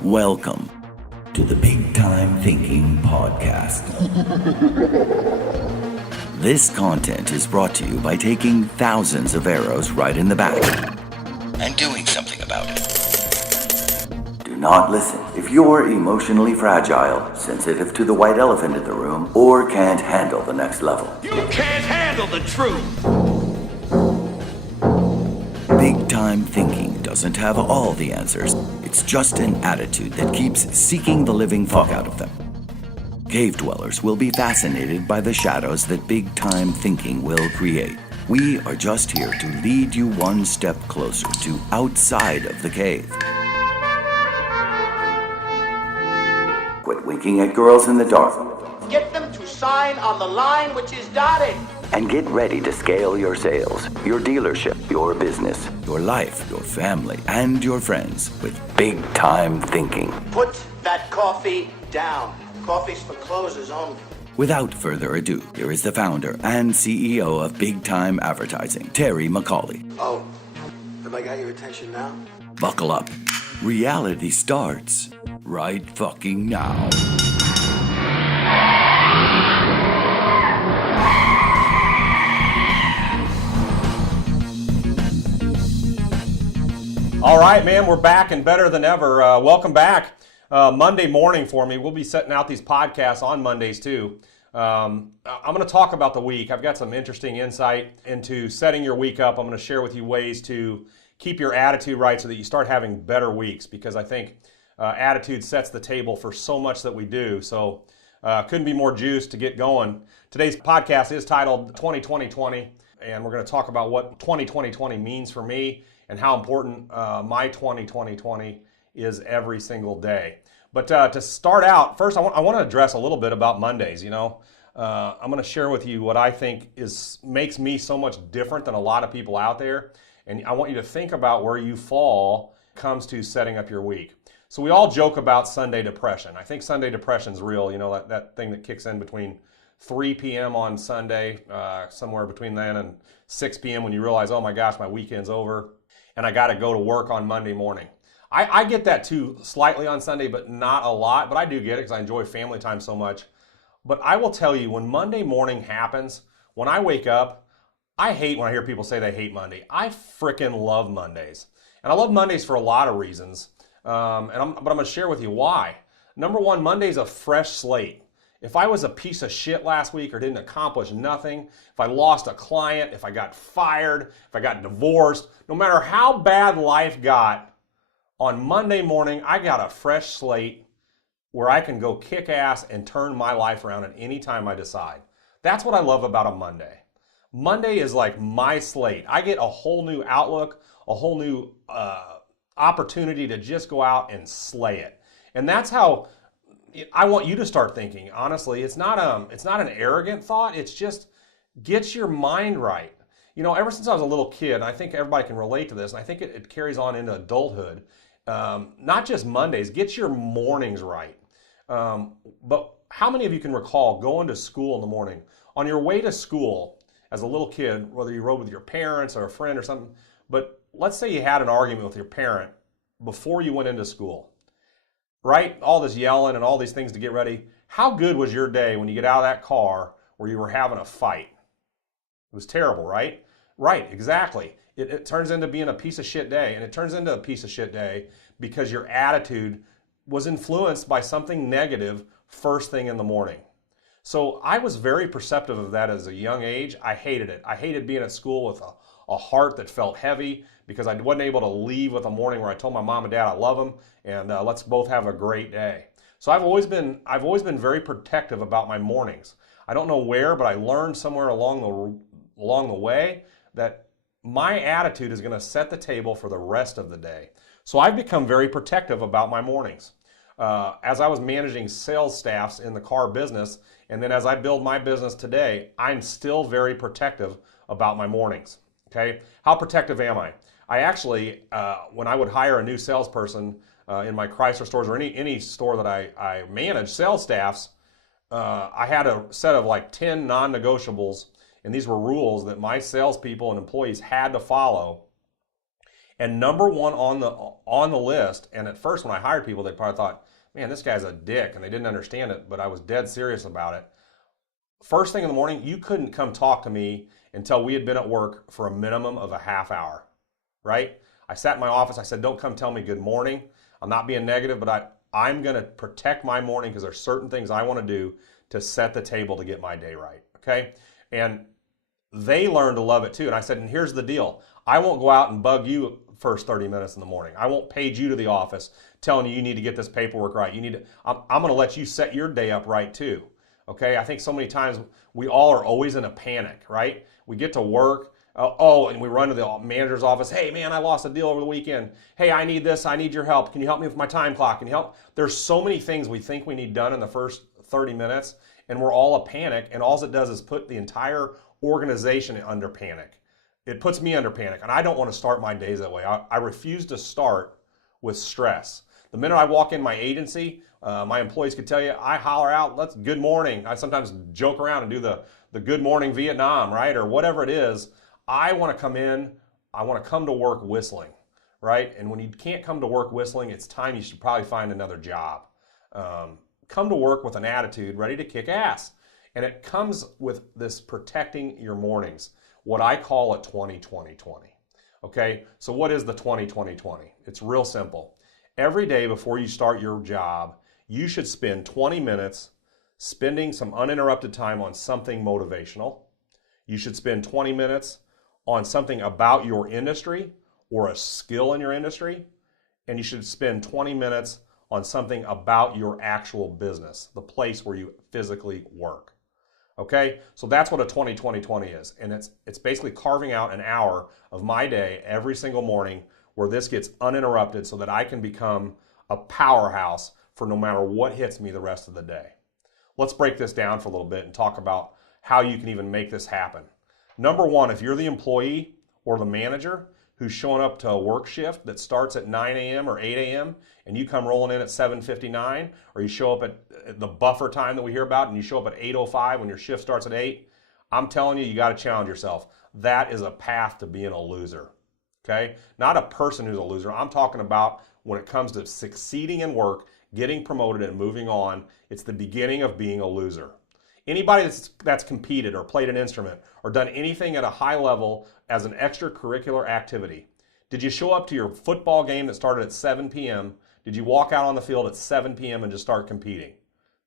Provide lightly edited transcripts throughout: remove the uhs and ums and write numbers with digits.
Welcome to the Big Time Thinking Podcast. This content is brought to you by taking thousands of arrows right in the back and doing something about it. Do not listen if you're emotionally fragile, sensitive to the white elephant in the room, or can't handle the next level. You can't handle the truth! Big Time Thinking doesn't have all the answers. It's just an attitude that keeps seeking the living fuck out of them. Cave dwellers will be fascinated by the shadows that Big Time Thinking will create. We are just here to lead you one step closer to outside of the cave. Quit winking at girls in the dark. Get them to sign on the line which is dotted. And get ready to scale your sales, your dealership, your business, your life, your family, and your friends with Big Time Thinking. Put that coffee down. Coffee's for closers only. Without further ado, here is the founder and CEO of Big Time Advertising, Terry McCauley. Oh, have I got your attention now? Buckle up. Reality starts right fucking now. All right, man, we're back and better than ever. Welcome back. Monday morning for me. We'll be setting out these podcasts on Mondays too. I'm going to talk about the week. I've got some interesting insight into setting your week up. I'm going to share with you ways to keep your attitude right so that you start having better weeks, because I think attitude sets the table for so much that we do. So couldn't be more juiced to get going. Today's podcast is titled 2020, and we're going to talk about what 2020 means for me and how important my 2020 is every single day. But to start out, first I want to address a little bit about Mondays. You know, I'm going to share with you what I think makes me so much different than a lot of people out there, and I want you to think about where you fall when it comes to setting up your week. So we all joke about Sunday depression. I think Sunday depression is real. You know, that thing that kicks in between 3 p.m. on Sunday, somewhere between then and 6 p.m. when you realize, oh my gosh, my weekend's over and I got to go to work on Monday morning. I get that too, slightly on Sunday, but not a lot. But I do get it because I enjoy family time so much. But I will tell you, when Monday morning happens, when I wake up, I hate when I hear people say they hate Monday. I freaking love Mondays. And I love Mondays for a lot of reasons. But I'm going to share with you why. Number one, Monday's a fresh slate. If I was a piece of shit last week or didn't accomplish nothing, if I lost a client, if I got fired, if I got divorced, no matter how bad life got, on Monday morning, I got a fresh slate where I can go kick ass and turn my life around at any time I decide. That's what I love about a Monday. Monday is like my slate. I get a whole new outlook, a whole new opportunity to just go out and slay it. And that's how I want you to start thinking. Honestly, it's not an arrogant thought. It's just get your mind right. You know, ever since I was a little kid, I think everybody can relate to this, and I think it carries on into adulthood. Not just Mondays, get your mornings right. But how many of you can recall going to school in the morning? On your way to school as a little kid, whether you rode with your parents or a friend or something, but let's say you had an argument with your parent before you went into school, right? All this yelling and all these things to get ready. How good was your day when you get out of that car where you were having a fight? It was terrible, right? Right, exactly. It turns into being a piece of shit day, and it turns into a piece of shit day because your attitude was influenced by something negative first thing in the morning. So I was very perceptive of that as a young age. I hated it. I hated being at school with a heart that felt heavy because I wasn't able to leave with a morning where I told my mom and dad I love them and let's both have a great day. So I've always been very protective about my mornings. I don't know where, but I learned somewhere along the way that my attitude is going to set the table for the rest of the day. So I've become very protective about my mornings. As I was managing sales staffs in the car business, and then as I build my business today, I'm still very protective about my mornings. Okay, how protective am I? I actually, when I would hire a new salesperson in my Chrysler stores or any store that I manage, sales staffs, I had a set of like 10 non-negotiables, and these were rules that my salespeople and employees had to follow. And number one on the list, and at first when I hired people, they probably thought, man, this guy's a dick, and they didn't understand it, but I was dead serious about it. First thing in the morning, you couldn't come talk to me until we had been at work for a minimum of a half hour, right? I sat in my office, I said, don't come tell me good morning. I'm not being negative, but I'm gonna protect my morning because there's certain things I wanna do to set the table to get my day right, okay? And they learned to love it too. And I said, and here's the deal. I won't go out and bug you first 30 minutes in the morning. I won't page you to the office telling you need to get this paperwork right. I'm going to let you set your day up right too. Okay? I think so many times we all are always in a panic, right? We get to work, and we run to the manager's office. Hey man, I lost a deal over the weekend. Hey, I need this. I need your help. Can you help me with my time clock? Can you help? There's so many things we think we need done in the first 30 minutes, and we're all a panic, and all it does is put the entire organization under panic. It puts me under panic, and I don't want to start my days that way. I refuse to start with stress. The minute I walk in my agency, my employees could tell you, I holler out, let's good morning. I sometimes joke around and do the good morning Vietnam, right? Or whatever it is. I want to come in, I want to come to work whistling, right? And when you can't come to work whistling, it's time you should probably find another job. Come to work with an attitude, ready to kick ass. And it comes with this protecting your mornings, what I call a 20-20-20. Okay, so what is the 20-20-20? It's real simple. Every day before you start your job, you should spend 20 minutes spending some uninterrupted time on something motivational. You should spend 20 minutes on something about your industry or a skill in your industry. And you should spend 20 minutes on something about your actual business, the place where you physically work. Okay, so that's what a 20-20-20 is. And it's basically carving out an hour of my day every single morning where this gets uninterrupted so that I can become a powerhouse for no matter what hits me the rest of the day. Let's break this down for a little bit and talk about how you can even make this happen. Number one, if you're the employee or the manager who's showing up to a work shift that starts at 9 a.m. or 8 a.m. and you come rolling in at 7:59, or you show up at the buffer time that we hear about and you show up at 8:05 when your shift starts at 8, I'm telling you, you got to challenge yourself. That is a path to being a loser, okay? Not a person who's a loser. I'm talking about when it comes to succeeding in work, getting promoted and moving on, it's the beginning of being a loser. Anybody that's competed or played an instrument or done anything at a high level as an extracurricular activity, did you show up to your football game that started at 7 p.m.? Did you walk out on the field at 7 p.m. and just start competing?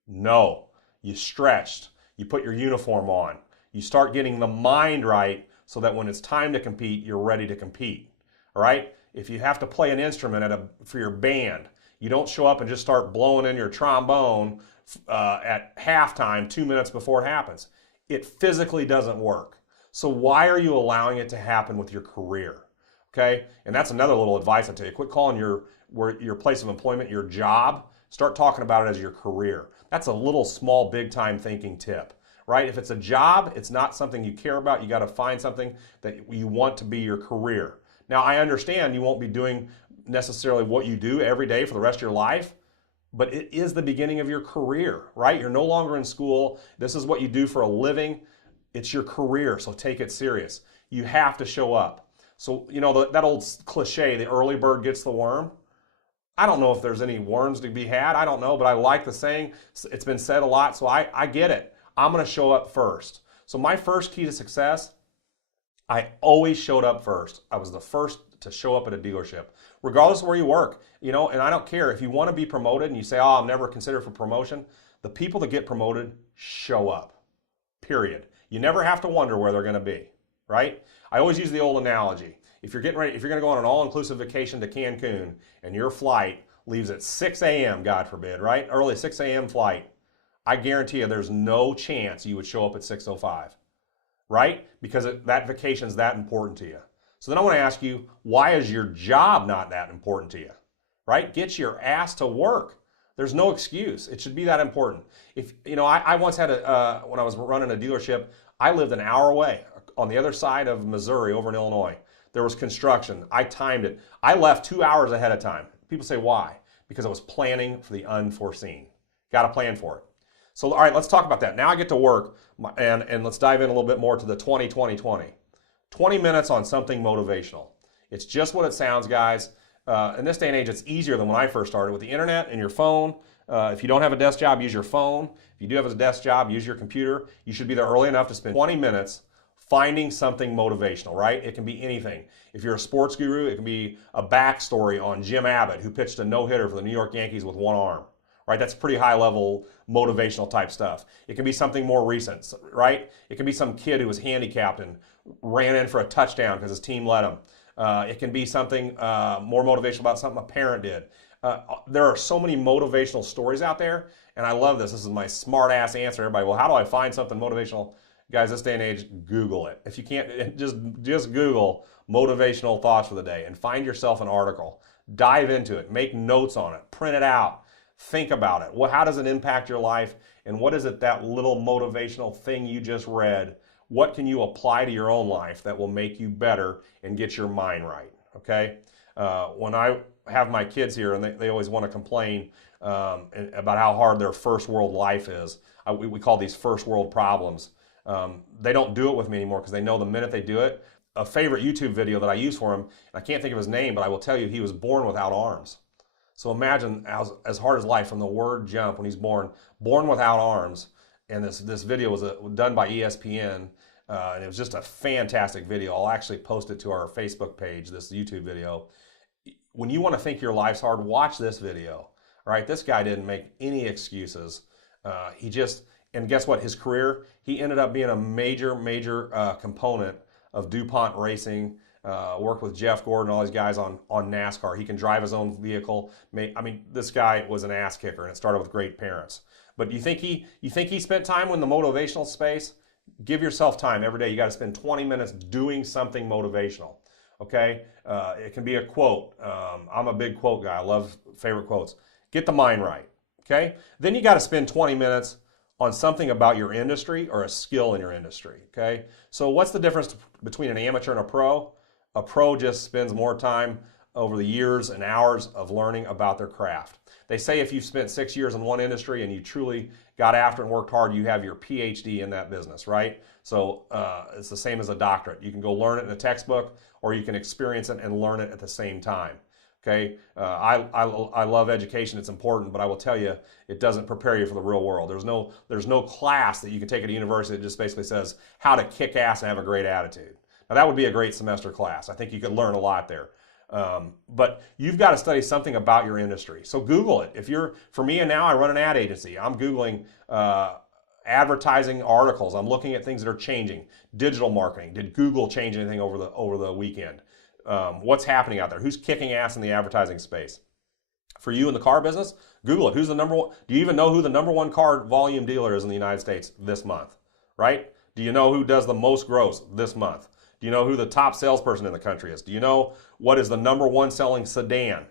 No. You stretched. You put your uniform on. You start getting the mind right so that when it's time to compete, you're ready to compete. All right? If you have to play an instrument for your band, you don't show up and just start blowing in your trombone at halftime 2 minutes before it happens. It physically doesn't work. So why are you allowing it to happen with your career? Okay, and that's another little advice I tell you. Quit calling your place of employment your job. Start talking about it as your career. That's a little small, big time thinking tip, right? If it's a job, it's not something you care about. You got to find something that you want to be your career. Now, I understand you won't be doing necessarily what you do every day for the rest of your life, but it is the beginning of your career, right? You're no longer in school. This is what you do for a living. It's your career, so take it serious. You have to show up. So, you know, that old cliche, the early bird gets the worm. I don't know if there's any worms to be had. I don't know, but I like the saying. It's been said a lot, so I get it. I'm going to show up first. So my first key to success, I always showed up first. I was the first to show up at a dealership, regardless of where you work. You know, and I don't care if you want to be promoted and you say, oh, I'm never considered for promotion. The people that get promoted show up, period. You never have to wonder where they're going to be, right? I always use the old analogy. If you're getting ready, if you're going to go on an all-inclusive vacation to Cancun and your flight leaves at 6 a.m., God forbid, right? Early 6 a.m. flight, I guarantee you there's no chance you would show up at 6:05, right? Because that vacation's that important to you. So then I want to ask you, why is your job not that important to you, right? Get your ass to work. There's no excuse. It should be that important. If you know, I once had when I was running a dealership, I lived an hour away on the other side of Missouri over in Illinois. There was construction. I timed it. I left 2 hours ahead of time. People say, why? Because I was planning for the unforeseen. Got to plan for it. So, all right, let's talk about that. Now I get to work, and let's dive in a little bit more to the 20-20-20. 20 minutes on something motivational. It's just what it sounds, guys. In this day and age, it's easier than when I first started with the internet and your phone. If you don't have a desk job, use your phone. If you do have a desk job, use your computer. You should be there early enough to spend 20 minutes finding something motivational, right? It can be anything. If you're a sports guru, it can be a backstory on Jim Abbott, who pitched a no-hitter for the New York Yankees with one arm, right? That's pretty high-level motivational type stuff. It can be something more recent, right? It can be some kid who was handicapped and ran in for a touchdown because his team let him. It can be something more motivational about something a parent did. There are so many motivational stories out there, and I love this. This is my smart ass answer. Everybody, well, how do I find something motivational? Guys, this day and age, Google it. If you can't, just Google motivational thoughts for the day and find yourself an article. Dive into it. Make notes on it. Print it out. Think about it. How does it impact your life? And what is it, that little motivational thing you just read? What can you apply to your own life that will make you better and get your mind right? Okay? When I have my kids here and they always want to complain about how hard their first world life is, we call these first world problems. They don't do it with me anymore because they know the minute they do it. A favorite YouTube video that I use for him, and I can't think of his name, but I will tell you he was born without arms. So imagine as hard as life from the word jump when he's born without arms. And this video was done by ESPN, and it was just a fantastic video. I'll actually post it to our Facebook page, this YouTube video. When you want to think your life's hard, watch this video. All right, this guy didn't make any excuses. And guess what? His career, he ended up being a major component of DuPont Racing. Worked with Jeff Gordon, all these guys on NASCAR. He can drive his own vehicle. This guy was an ass kicker, and it started with great parents. But you think he spent time in the motivational space? Give yourself time every day. You got to spend 20 minutes doing something motivational. Okay, it can be a quote. I'm a big quote guy. I love favorite quotes. Get the mind right. Okay, then you got to spend 20 minutes on something about your industry or a skill in your industry. Okay, so what's the difference between an amateur and a pro? A pro just spends more time over the years and hours of learning about their craft. They say if you've spent 6 years in one industry and you truly got after and worked hard, you have your PhD in that business, right? So it's the same as a doctorate. You can go learn it in a textbook, or you can experience it and learn it at the same time. Okay, I love education. It's important, but I will tell you, it doesn't prepare you for the real world. There's no class that you can take at a university that just basically says how to kick ass and have a great attitude. Now that would be a great semester class. I think you could learn a lot there. But you've got to study something about your industry. So Google it. For me, and now I run an ad agency. I'm Googling advertising articles. I'm looking at things that are changing. Digital marketing. Did Google change anything over the weekend? What's happening out there? Who's kicking ass in the advertising space? For you in the car business, Google it. Who's the number one? Do you even know who the number one car volume dealer is in the United States this month? Right? Do you know who does the most gross this month? Do you know who the top salesperson in the country is? Do you know what is the number one selling sedan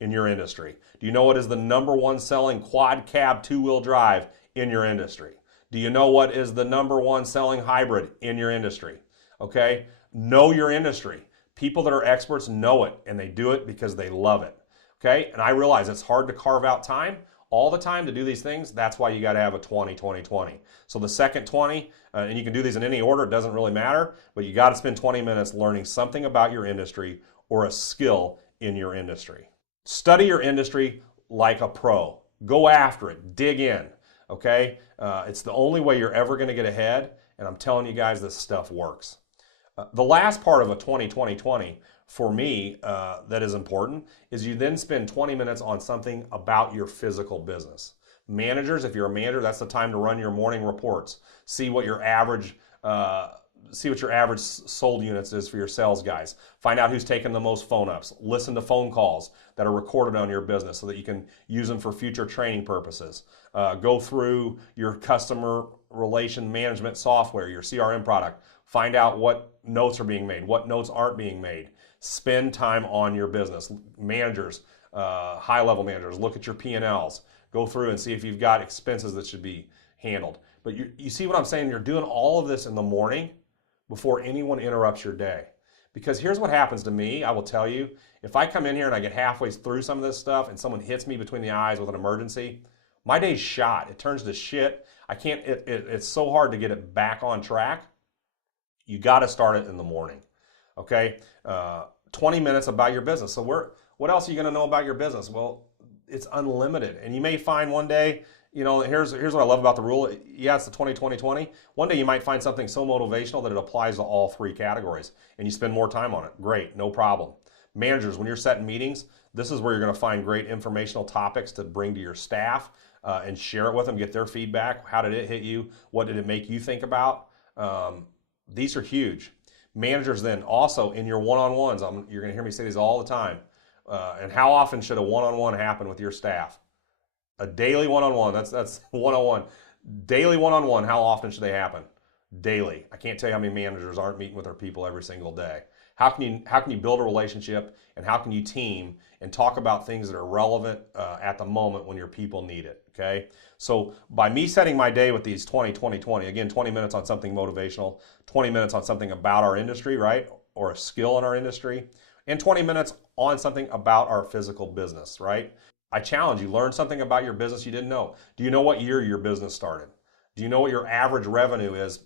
in your industry? Do you know what is the number one selling quad cab two-wheel drive in your industry? Do you know what is the number one selling hybrid in your industry? Okay? Know your industry. People that are experts know it, and they do it because they love it. Okay? And I realize it's hard to carve out time all the time to do these things. That's why you got to have a 20-20-20. So the second 20, and you can do these in any order, it doesn't really matter, but you got to spend 20 minutes learning something about your industry or a skill in your industry. Study your industry like a pro. Go after it. Dig in. Okay? It's the only way you're ever going to get ahead, and I'm telling you guys, this stuff works. The last part of a 20-20-20 for me that is important is you then spend 20 minutes on something about your physical business. Managers, if you're a manager, that's the time to run your morning reports. See what your average sold units is for your sales guys. Find out who's taking the most phone ups. Listen to phone calls that are recorded on your business so that you can use them for future training purposes. Go through your customer relation management software, your CRM product. Find out what notes are being made, what notes aren't being made. Spend time on your business. Managers, high-level managers, look at your P&Ls. Go through and see if you've got expenses that should be handled. But you see what I'm saying? You're doing all of this in the morning before anyone interrupts your day. Because here's what happens to me, I will tell you. If I come in here and I get halfway through some of this stuff and someone hits me between the eyes with an emergency, my day's shot. It turns to shit. It's so hard to get it back on track. You got to start it in the morning. Okay? 20 minutes about your business. So what else are you going to know about your business? Well, it's unlimited. And you may find one day, here's what I love about the rule. Yeah, it's the 20-20-20. One day you might find something so motivational that it applies to all three categories and you spend more time on it. Great, no problem. Managers, when you're setting meetings, this is where you're going to find great informational topics to bring to your staff and share it with them, get their feedback. How did it hit you? What did it make you think about? These are huge. Managers then also in your one-on-ones, you're going to hear me say these all the time. And how often should a one-on-one happen with your staff? A daily one-on-one, that's 101. Daily one-on-one, how often should they happen? Daily. I can't tell you how many managers aren't meeting with their people every single day. How can you build a relationship, and how can you team and talk about things that are relevant at the moment when your people need it, okay? So by me setting my day with these 20-20-20, again, 20 minutes on something motivational, 20 minutes on something about our industry, right, or a skill in our industry, and 20 minutes on something about our physical business, right? I challenge you, learn something about your business you didn't know. Do you know what year your business started? Do you know what your average revenue is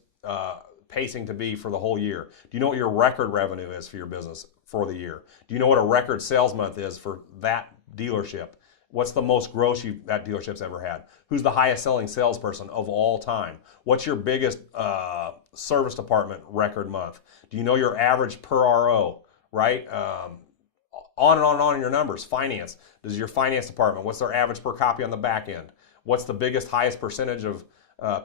pacing to be for the whole year? Do you know what your record revenue is for your business for the year? Do you know what a record sales month is for that dealership? What's the most gross that dealership's ever had? Who's the highest selling salesperson of all time? What's your biggest service department record month? Do you know your average per RO, right? On and on and on in your numbers. Finance. Does your finance department, what's their average per copy on the back end? What's the biggest, highest percentage of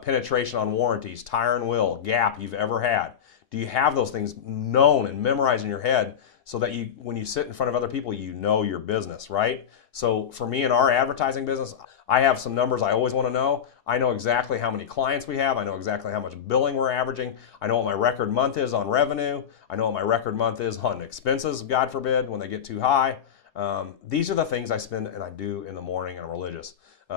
penetration on warranties, tire and wheel, gap you've ever had? Do you have those things known and memorized in your head so that when you sit in front of other people, you know your business, right? So for me in our advertising business, I have some numbers I always want to know. I know exactly how many clients we have. I know exactly how much billing we're averaging. I know what my record month is on revenue. I know what my record month is on expenses, God forbid, when they get too high. These are the things I spend and I do in the morning, and I'm religious.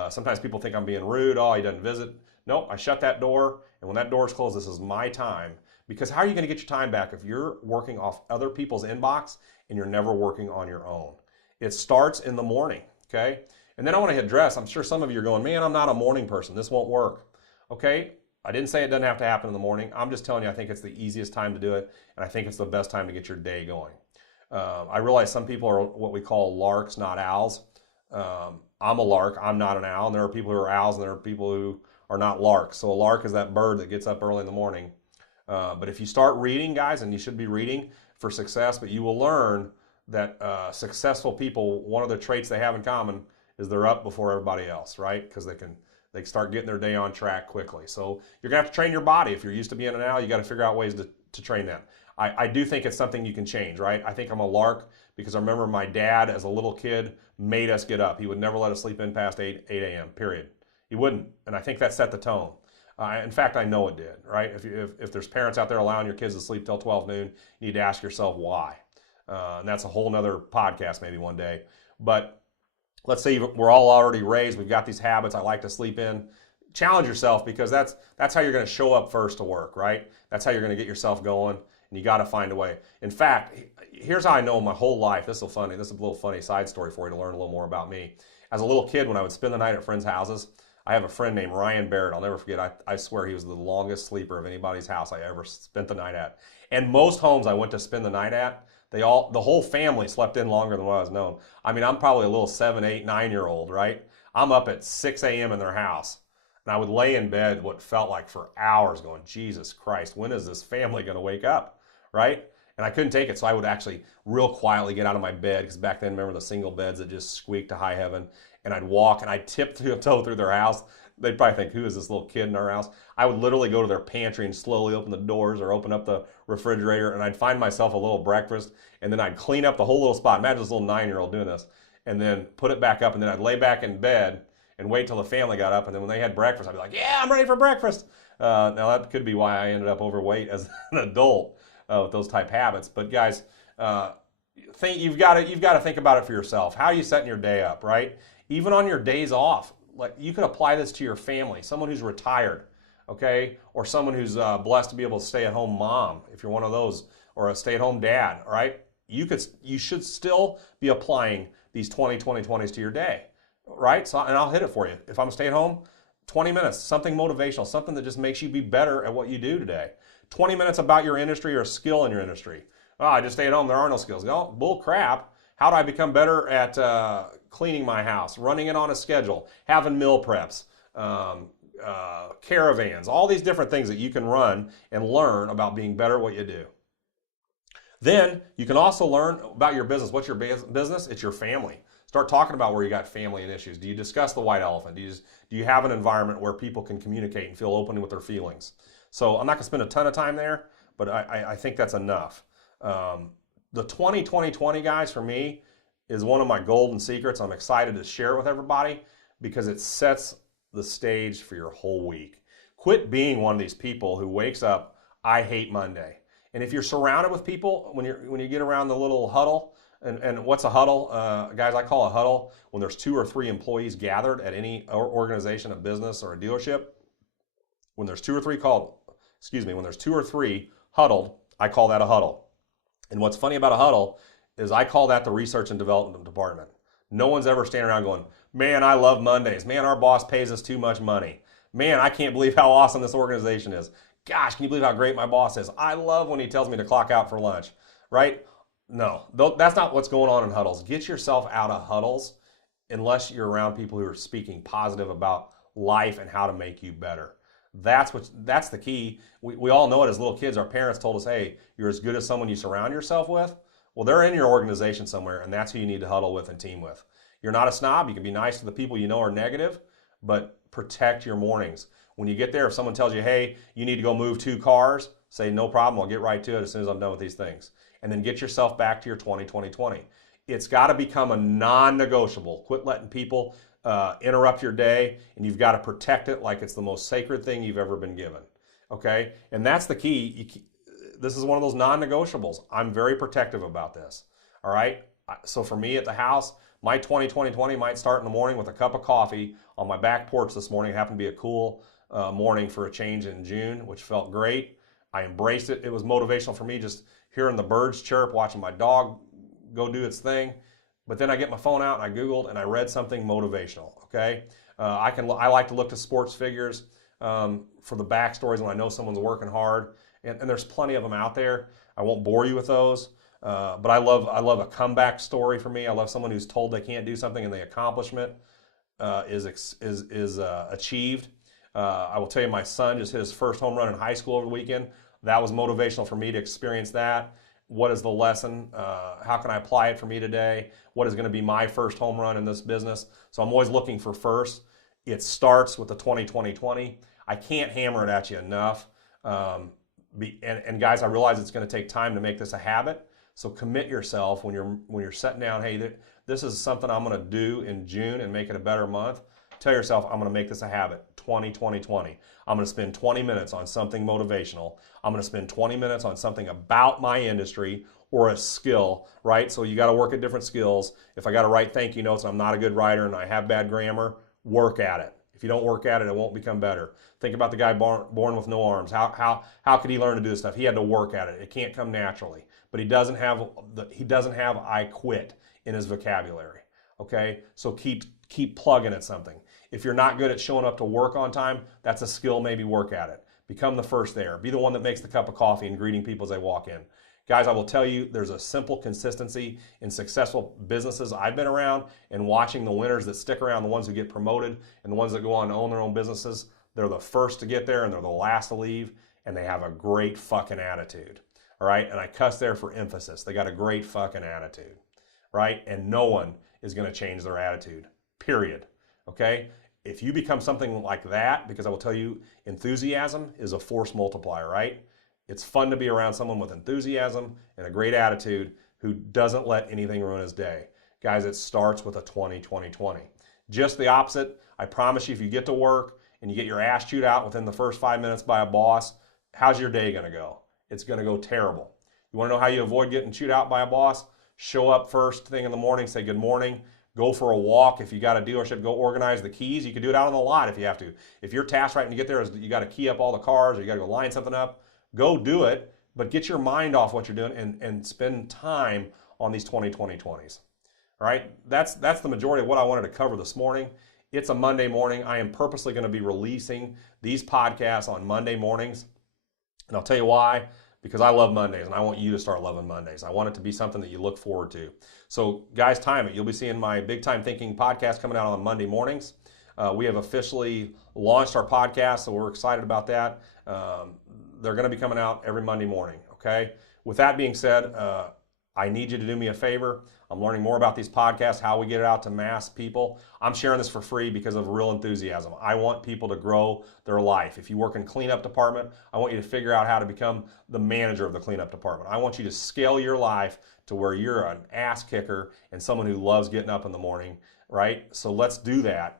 Sometimes people think I'm being rude. Oh, he doesn't visit. Nope, I shut that door, and when that door is closed, this is my time. Because how are you going to get your time back if you're working off other people's inbox and you're never working on your own? It starts in the morning, okay? And then I want to address, I'm sure some of you are going, man, I'm not a morning person. This won't work. Okay, I didn't say it doesn't have to happen in the morning. I'm just telling you I think it's the easiest time to do it, and I think it's the best time to get your day going. I realize some people are what we call larks, not owls. I'm a lark. I'm not an owl. And there are people who are owls, and there are people who are not larks. So a lark is that bird that gets up early in the morning. But if you start reading, guys, and you should be reading for success, but you will learn that successful people, one of the traits they have in common is they're up before everybody else, right? Because they can start getting their day on track quickly. So you're going to have to train your body. If you're used to being an owl, you got to figure out ways to train that. I do think it's something you can change, right? I think I'm a lark because I remember my dad as a little kid made us get up. He would never let us sleep in past 8 a.m., period. He wouldn't. And I think that set the tone. In fact, I know it did, right? If there's parents out there allowing your kids to sleep till 12 noon, you need to ask yourself why. And that's a whole nother podcast maybe one day. But let's say we're all already raised. We've got these habits. I like to sleep in. Challenge yourself, because that's how you're going to show up first to work, right? That's how you're going to get yourself going, and you got to find a way. In fact, here's how I know my whole life. This is a little funny side story for you to learn a little more about me. As a little kid, when I would spend the night at friends' houses, I have a friend named Ryan Barrett. I'll never forget. I swear he was the longest sleeper of anybody's house I ever spent the night at. And most homes I went to spend the night at, the whole family slept in longer than what I was known. I mean, I'm probably a little 7, 8, 9-year-old, right? I'm up at 6 a.m. in their house. And I would lay in bed what felt like for hours going, Jesus Christ, when is this family going to wake up, right? And I couldn't take it, so I would actually real quietly get out of my bed, because back then, remember the single beds that just squeaked to high heaven, and I'd walk and I'd tiptoe through their house. They'd probably think, who is this little kid in our house? I would literally go to their pantry and slowly open the doors or open up the refrigerator, and I'd find myself a little breakfast, and then I'd clean up the whole little spot. Imagine this little 9-year-old doing this, and then put it back up, and then I'd lay back in bed and wait till the family got up, and then when they had breakfast, I'd be like, yeah, I'm ready for breakfast. Now that could be why I ended up overweight as an adult with those type habits. But guys, you've got to think about it for yourself. How are you setting your day up, right? Even on your days off, like you can apply this to your family, someone who's retired, okay, or someone who's blessed to be able to stay-at-home mom, if you're one of those, or a stay-at-home dad, all right? You should still be applying these 20-20-20s to your day, right? So, and I'll hit it for you. If I'm a stay-at-home, 20 minutes, something motivational, something that just makes you be better at what you do today. 20 minutes about your industry or a skill in your industry. Oh, I just stay at home. There are no skills. No, bull crap. How do I become better at cleaning my house, running it on a schedule, having meal preps, caravans, all these different things that you can run and learn about being better at what you do. Then you can also learn about your business. What's your business? It's your family. Start talking about where you got family and issues. Do you discuss the white elephant? Do you have an environment where people can communicate and feel open with their feelings? So I'm not going to spend a ton of time there, but I think that's enough. The 2020 guys, for me, is one of my golden secrets. I'm excited to share it with everybody because it sets the stage for your whole week. Quit being one of these people who wakes up, I hate Monday. And if you're surrounded with people, when you get around the little huddle, and what's a huddle? Guys, I call a huddle when there's 2 or 3 employees gathered at any organization, a business, or a dealership. When there's 2 or 3 huddled, I call that a huddle. And what's funny about a huddle is I call that the research and development department. No one's ever standing around going, man, I love Mondays. Man, our boss pays us too much money. Man, I can't believe how awesome this organization is. Gosh, can you believe how great my boss is? I love when he tells me to clock out for lunch, right? No, that's not what's going on in huddles. Get yourself out of huddles unless you're around people who are speaking positive about life and how to make you better. That's the key. We all know it as little kids. Our parents told us, hey, you're as good as someone you surround yourself with. Well, they're in your organization somewhere, and that's who you need to huddle with and team with. You're not a snob. You can be nice to the people you know are negative, but protect your mornings. When you get there, if someone tells you, hey, you need to go move 2 cars, say, no problem, I'll get right to it as soon as I'm done with these things. And then get yourself back to your 20. It's got to become a non-negotiable. Quit letting people interrupt your day, and you've got to protect it like it's the most sacred thing you've ever been given. Okay? And that's the key. This is one of those non-negotiables. I'm very protective about this. All right? So for me at the house, my 20 might start in the morning with a cup of coffee on my back porch this morning. It happened to be a cool morning for a change in June, which felt great. I embraced it. It was motivational for me, just hearing the birds chirp, watching my dog go do its thing. But then I get my phone out and I Googled and I read something motivational. Okay, I like to look to sports figures for the backstories when I know someone's working hard, and there's plenty of them out there. I won't bore you with those, but I love a comeback story for me. I love someone who's told they can't do something and the accomplishment is achieved. I will tell you, my son just hit his first home run in high school over the weekend. That was motivational for me to experience that. What is the lesson? How can I apply it for me today? What is going to be my first home run in this business? So I'm always looking for first. It starts with the 20. I can't hammer it at you enough. And guys, I realize it's going to take time to make this a habit. So commit yourself when you're sitting down. Hey, this is something I'm going to do in June and make it a better month. Tell yourself, I'm going to make this a habit. 20. I'm going to spend 20 minutes on something motivational. I'm going to spend 20 minutes on something about my industry or a skill, right? So you got to work at different skills. If I got to write thank you notes and I'm not a good writer and I have bad grammar, work at it. If you don't work at it, it won't become better. Think about the guy born with no arms. How could he learn to do this stuff? He had to work at it. It can't come naturally. But he doesn't have I quit in his vocabulary. Okay? So keep plugging at something. If you're not good at showing up to work on time, that's a skill, maybe work at it. Become the first there. Be the one that makes the cup of coffee and greeting people as they walk in. Guys, I will tell you, there's a simple consistency in successful businesses I've been around, and watching the winners that stick around, the ones who get promoted and the ones that go on to own their own businesses. They're the first to get there and they're the last to leave, and they have a great fucking attitude. All right? And I cuss there for emphasis. They got a great fucking attitude. Right? And no one is going to change their attitude. Period. Okay? If you become something like that, because I will tell you, enthusiasm is a force multiplier, right? It's fun to be around someone with enthusiasm and a great attitude who doesn't let anything ruin his day. Guys, it starts with a 20. Just the opposite. I promise you, if you get to work and you get your ass chewed out within the first 5 minutes by a boss, how's your day going to go? It's going to go terrible. You want to know how you avoid getting chewed out by a boss? Show up first thing in the morning, say good morning. Go for a walk. If you got a dealership, go organize the keys. You can do it out on the lot if you have to. If your task right when you get there is you got to key up all the cars or you got to go line something up, go do it. But get your mind off what you're doing and spend time on these 20. All right? That's the majority of what I wanted to cover this morning. It's a Monday morning. I am purposely going to be releasing these podcasts on Monday mornings. And I'll tell you why. because I love Mondays and I want you to start loving Mondays. I want it to be something that you look forward to. So guys, time it. You'll be seeing my Big Time Thinking podcast coming out on Monday mornings. We have officially launched our podcast, so we're excited about that. They're going to be coming out every Monday morning, okay? With that being said, I need you to do me a favor. I'm learning more about these podcasts, how we get it out to mass people. I'm sharing this for free because of real enthusiasm. I want people to grow their life. If you work in cleanup department, I want you to figure out how to become the manager of the cleanup department. I want you to scale your life to where you're an ass kicker and someone who loves getting up in the morning, right? So let's do that.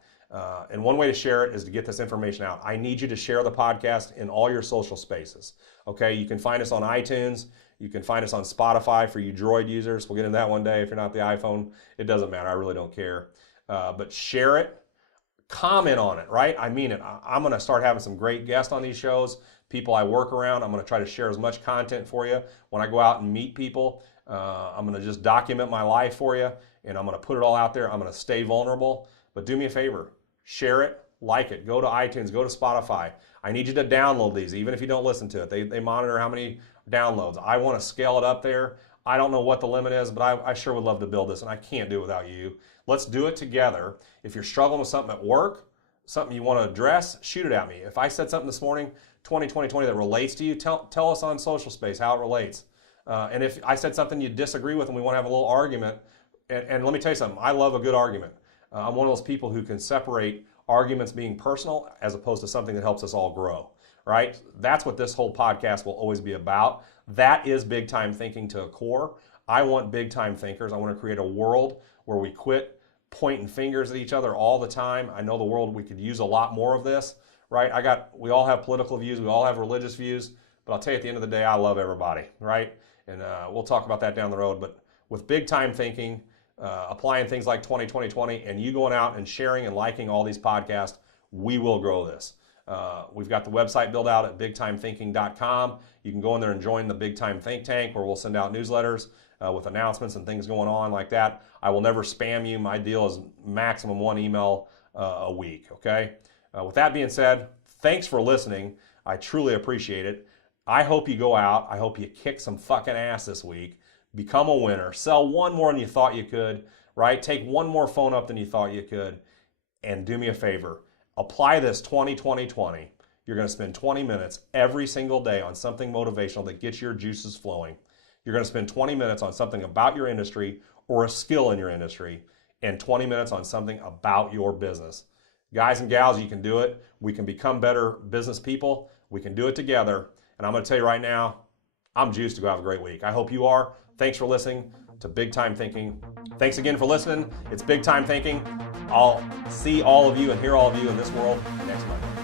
And one way to share it is to get this information out. I need you to share the podcast in all your social spaces. Okay, you can find us on iTunes. You can find us on Spotify for you Droid users. We'll get into that one day. If you're not the iPhone, it doesn't matter. I really don't care. But share it. Comment on it, right? I mean it. I'm going to start having some great guests on these shows, people I work around. I'm going to try to share as much content for you. When I go out and meet people, I'm going to just document my life for you, and I'm going to put it all out there. I'm going to stay vulnerable. But do me a favor. Share it, like it, go to iTunes, go to Spotify. I need you to download these, even if you don't listen to it. They monitor how many downloads. I want to scale it up there. I don't know what the limit is, but I sure would love to build this, and I can't do it without you. Let's do it together. If you're struggling with something at work, something you want to address, shoot it at me. If I said something this morning, 20 that relates to you, tell us on social space how it relates. And if I said something you disagree with and we want to have a little argument, and let me tell you something, I love a good argument. I'm one of those people who can separate arguments being personal as opposed to something that helps us all grow, right? That's what this whole podcast will always be about. That is big time thinking to a core. I want big time thinkers. I want to create a world where we quit pointing fingers at each other all the time. I know the world, we could use a lot more of this, right? We all have political views. We all have religious views. But I'll tell you, at the end of the day, I love everybody, right? And we'll talk about that down the road. But with big time thinking, applying things like 20, and you going out and sharing and liking all these podcasts, we will grow this. We've got the website built out at bigtimethinking.com. You can go in there and join the Big Time Think Tank, where we'll send out newsletters with announcements and things going on like that. I will never spam you. My deal is maximum one email a week, okay? With that being said, thanks for listening. I truly appreciate it. I hope you go out. I hope you kick some fucking ass this week. Become a winner. Sell one more than you thought you could, right? Take one more phone up than you thought you could. And do me a favor. Apply this 20. You're going to spend 20 minutes every single day on something motivational that gets your juices flowing. You're going to spend 20 minutes on something about your industry or a skill in your industry, and 20 minutes on something about your business. Guys and gals, you can do it. We can become better business people. We can do it together. And I'm going to tell you right now, I'm juiced to go have a great week. I hope you are. Thanks for listening to Big Time Thinking. Thanks again for listening. It's Big Time Thinking. I'll see all of you and hear all of you in this world next Monday.